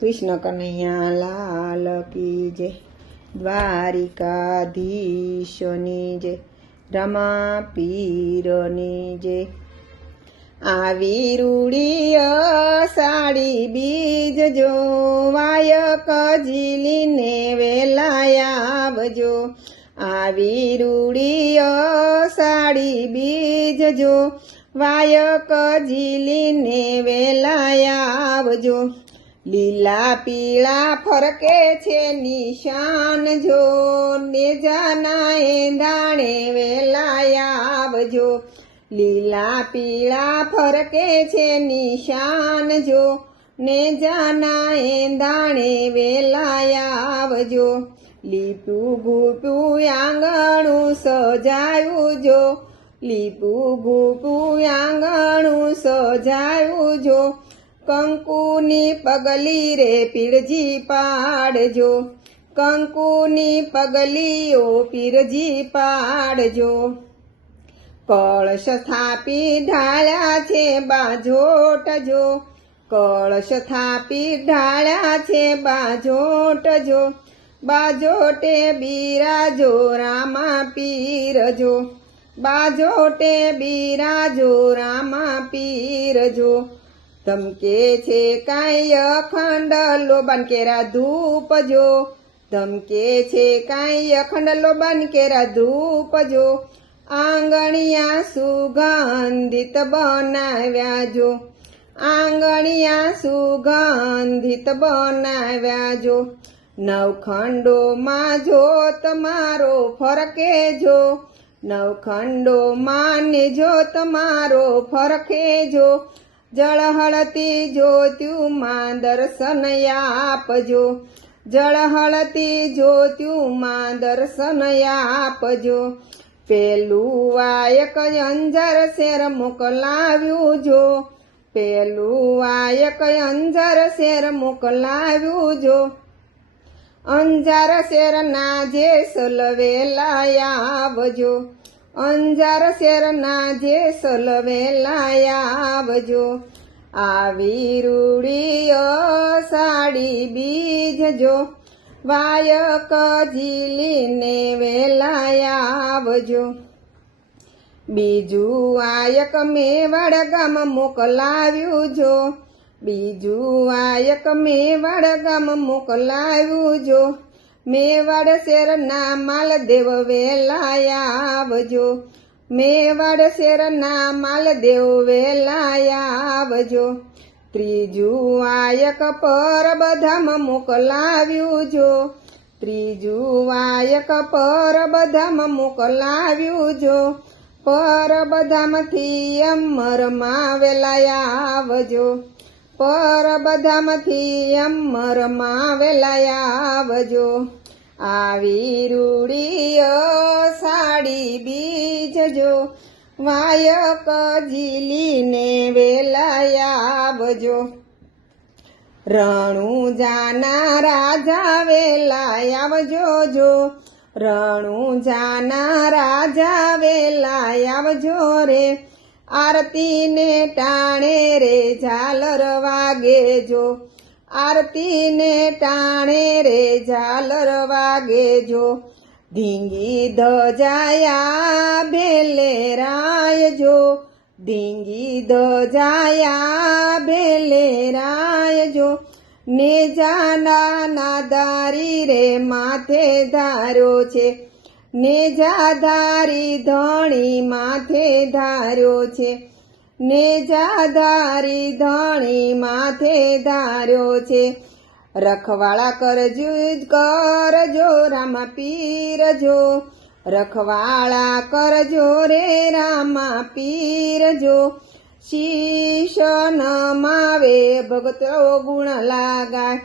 કૃષ્ણ કનૈયા લાલ કી જય, દ્વારિકાધીશની જય, રમા પીરની જય। આવી રૂડી અષાઢી બીજ જો, વાયક ઝીલીને વેલાયા આવજો। આવી રૂડી અષાઢી બીજ જો, વાયક ઝીલીને વેલાયા આવજો। લીલા પીળા ફરકે છે નિશાન જો, નેજાના એંધાણે વેલાયા આવજો। લીલા પીળા ફરકે છે નિશાન જો, નેજાના એંધાણે વેલાયા આવજો। લીપું ગૂપું આંગણું સજાયું જો, લીપું ગૂપું આંગણું સજાયું જો। કંકુની પગલી રે પીરજી પાડજો, કંકુની પગલીઓ પીરજી પાડજો। કળશ સ્થાપી ઢાળ્યા છે બાજોટ જો, કળશ સ્થાપી ઢાળ્યા છે બાજોટ જો। બાજોટે બિરાજો રામા પીરજો, બાજોટે બિરાજો રામા પીરજો। ધમકે છે કાંઈ અખંડ લોબાન કેરા ધૂપ જો, ધમકે છે કાંઈ અખંડ લોબાન કેરા ધૂપ જો। આંગણિયા સુગંધિત બનાવ્યા જો, આંગણિયા સુગંધિત બનાવ્યા જો। નવખંડોમાં જો તમારો ફરકે જો, નવખંડોમાં ને જો તમારો ફરકે જો। જળહળતી જ્યોતિમાં દર્શન આપજો, જળહળતી જ્યોતિમાં દર્શન આપજો। પેલું વાયક અંજર શેર મોકલાવ્યું જો, પેલું વાયક અંજર શેર મોકલાવ્યું જો। અંજાર શેરના જે સલવેલાયા આવજો, અંજાર શેરના જે સલવેલાયા આવજો। આવી રૂડી અષાઢી બીજ જો, વાયક ઝીલીને વેલાયા આવજો। બીજું વાયક મેવાડ ગામ મોકલાવ્યું જો, બીજું વાયક મેવાડ ગામ મોકલાવ્યું જો। મેવાડ શેરના માલદેવ વેલાયા આવજો, મેવાડ શેરના માલદેવ વેલાયા આવજો। ત્રીજું વાયક પરબધામ મોકલાવ્યું જો, ત્રીજું વાયક પરબધામ મોકલાવ્યું જો। પરબધામથી અમરમાં વેલાયા આવજો, પરબધામથી અમરમાં વેલાયા આવજો। આવી રૂડી અષાઢી બીજ જો, વાયક ઝીલીને વેલાયા આવજો। રણુજાના રાજા વેલાયા આવજો જો, રણુજાના રાજા વેલાયા આવજો રે। આરતીને ટાણે રે ઝાલર વાગે જો, આરતીને ટાણે રે ઝાલર વાગે જો। ધીંગી ધજાયા ભેલે રાય જો, ધીંગી ધજાયા ભેલે રાય જો। નેજાના નાદારી રે માથે ધાર્યો છે, નેજાધારી ધણી માથે ધાર્યો છે, નેજાધારી ધણી માથે ધાર્યો છે। રખવાળા કરજો રામા પીરજો, રખવાળા કરજો રે રામા પીરજો। શીશ નમાવે ભગતો ગુણ લાગાય,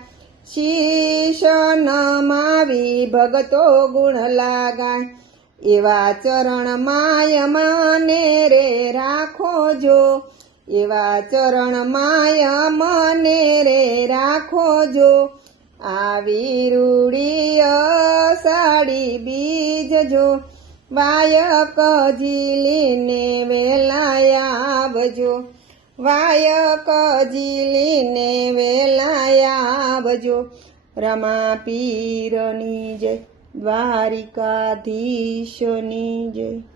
શીશ નમાવી ભગતો ગુણ લાગાય। એવા ચરણ માય મને રે રાખો જો, એવા ચરણ માય મને રે રાખો જો। આવી રૂડી અષાઢી બીજ જો, વાયક ઝીલીને વેલાયા આવજો, વાયક ઝીલીને વેલાયા આવજો. રમા પીરની જય, દ્વારિકાધીશની જય.